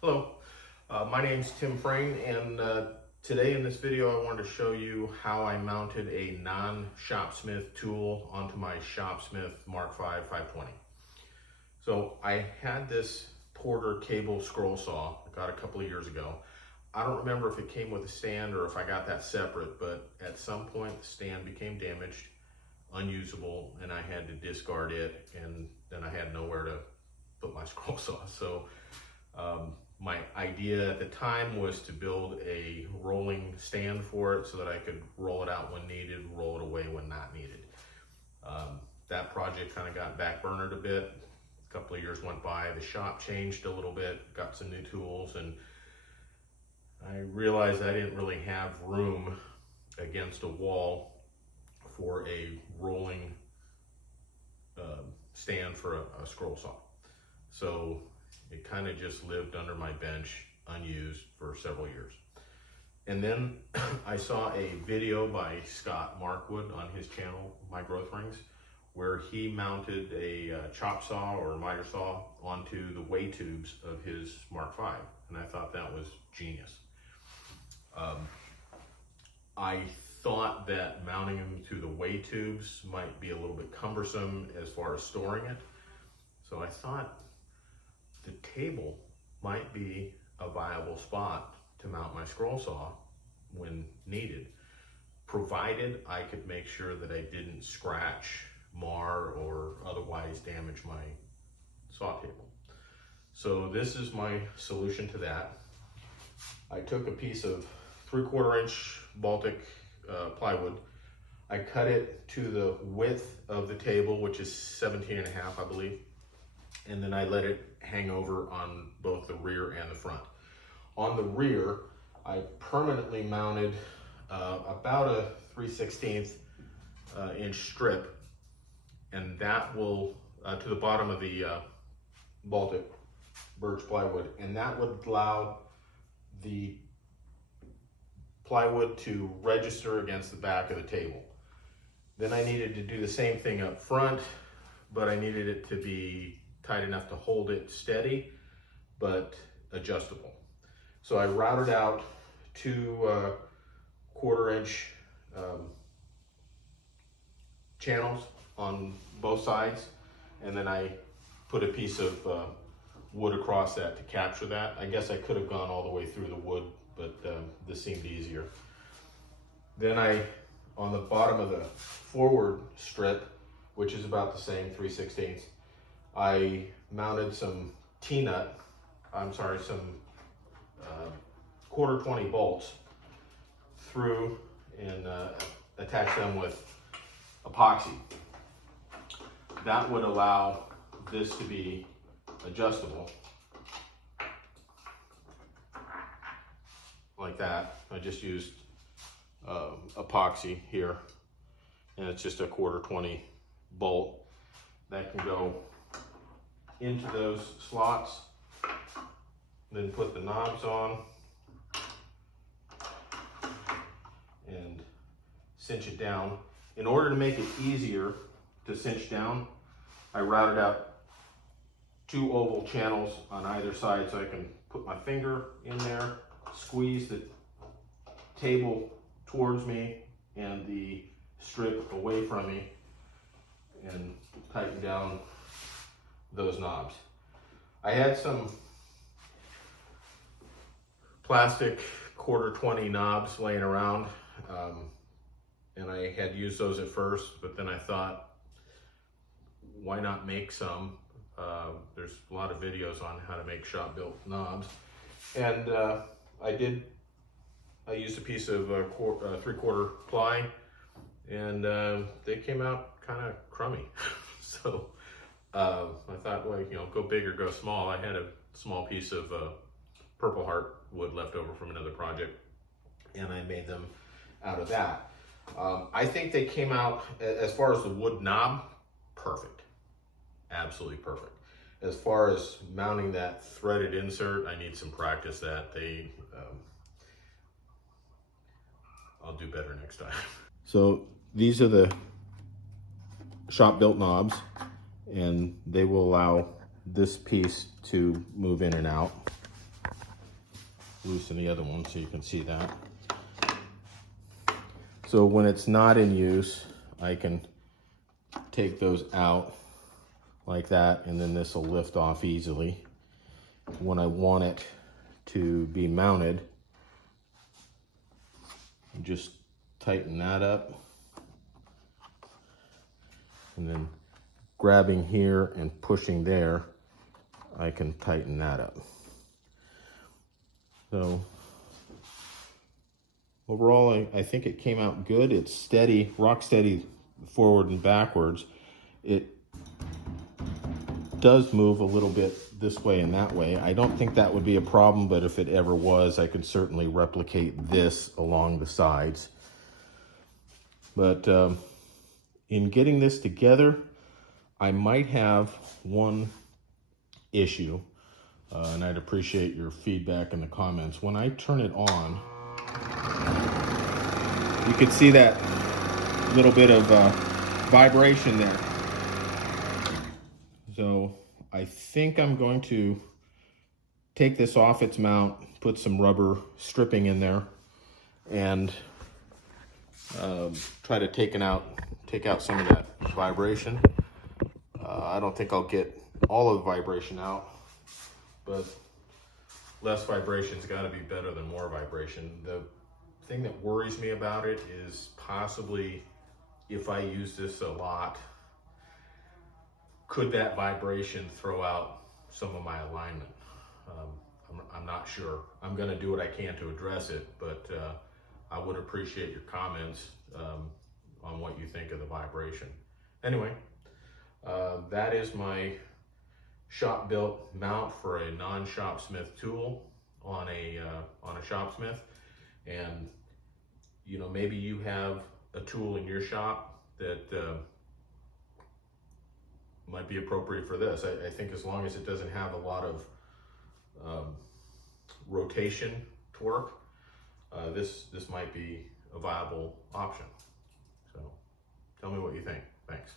Hello, my name's Tim Frayne, and today in this video I wanted to show you how I mounted a non-ShopSmith tool onto my ShopSmith Mk V 520. So I had this Porter cable scroll saw I got a couple of years ago. I don't remember if it came with a stand or if I got that separate, but at some point the stand became damaged, unusable, and I had to discard it, and then I had nowhere to put my scroll saw. So my idea at the time was to build a rolling stand for it so that I could roll it out when needed, roll it away when not needed. That project kind of got backburnered a bit. A couple of years went by, the shop changed a little bit, got some new tools, and I realized I didn't really have room against a wall for a rolling stand for a scroll saw. So it kind of just lived under my bench unused for several years. And then I saw a video by Scott Markwood on his channel, My Growth Rings, where he mounted a chop saw or miter saw onto the way tubes of his Mk V. And I thought that was genius. I thought that mounting them to the way tubes might be a little bit cumbersome as far as storing it. So I thought the table might be a viable spot to mount my scroll saw when needed, provided I could make sure that I didn't scratch, mar, or otherwise damage my saw table. So this is my solution to that. I took a piece of 3/4 inch Baltic plywood. I cut it to the width of the table, which is 17.5, I believe. And then I let it hang over on both the rear and the front. On the rear, I permanently mounted about a 3/16 inch strip, and that will, to the bottom of the Baltic birch plywood, and that would allow the plywood to register against the back of the table. Then I needed to do the same thing up front, but I needed it to be tight enough to hold it steady, but adjustable. So I routed out two 1/4 inch channels on both sides, and then I put a piece of wood across that to capture that. I guess I could have gone all the way through the wood, but this seemed easier. Then on the bottom of the forward strip, which is about the same, 3/16, I mounted some some 1/4-20 bolts through and attached them with epoxy. That would allow this to be adjustable like that. I just used epoxy here, and it's just a 1/4-20 bolt that can go into those slots, then put the knobs on and cinch it down. In order to make it easier to cinch down, I routed out two oval channels on either side so I can put my finger in there, squeeze the table towards me and the strip away from me, and tighten down those knobs. I had some plastic 1/4-20 knobs laying around, and I had used those at first, but then I thought, why not make some? There's a lot of videos on how to make shop-built knobs, and I used a piece of 3/4 ply, and they came out kind of crummy. So I thought, well, go big or go small. I had a small piece of Purple Heart wood left over from another project, and I made them out of that. I think they came out, as far as the wood knob, perfect. Absolutely perfect. As far as mounting that threaded insert, I need some practice that I'll do better next time. So these are the shop-built knobs, and they will allow this piece to move in and out. loosen the other one so you can see that. So when it's not in use, I can take those out like that, and then this will lift off easily. When I want it to be mounted, just tighten that up, and then grabbing here and pushing there, I can tighten that up. So overall, I think it came out good. It's steady, rock steady forward and backwards. It does move a little bit this way and that way. I don't think that would be a problem, but if it ever was, I could certainly replicate this along the sides. But in getting this together, I might have one issue, and I'd appreciate your feedback in the comments. When I turn it on, you can see that little bit of vibration there. So I think I'm going to take this off its mount, put some rubber stripping in there, and try to take out some of that vibration. I don't think I'll get all of the vibration out, but less vibration's got to be better than more vibration. The thing that worries me about it is possibly if I use this a lot, could that vibration throw out some of my alignment? I'm not sure. I'm going to do what I can to address it, but I would appreciate your comments on what you think of the vibration. Anyway, that is my shop-built mount for a non-ShopSmith tool on a ShopSmith. And you know, maybe you have a tool in your shop that might be appropriate for this. I think as long as it doesn't have a lot of rotation torque, this might be a viable option. So tell me what you think. Thanks.